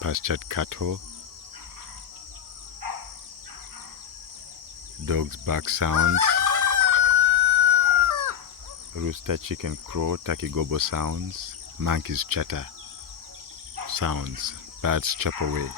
pastured cattle, dogs bark sounds, rooster, chicken crow, turkey gobble sounds, monkeys chatter sounds, birds chop away.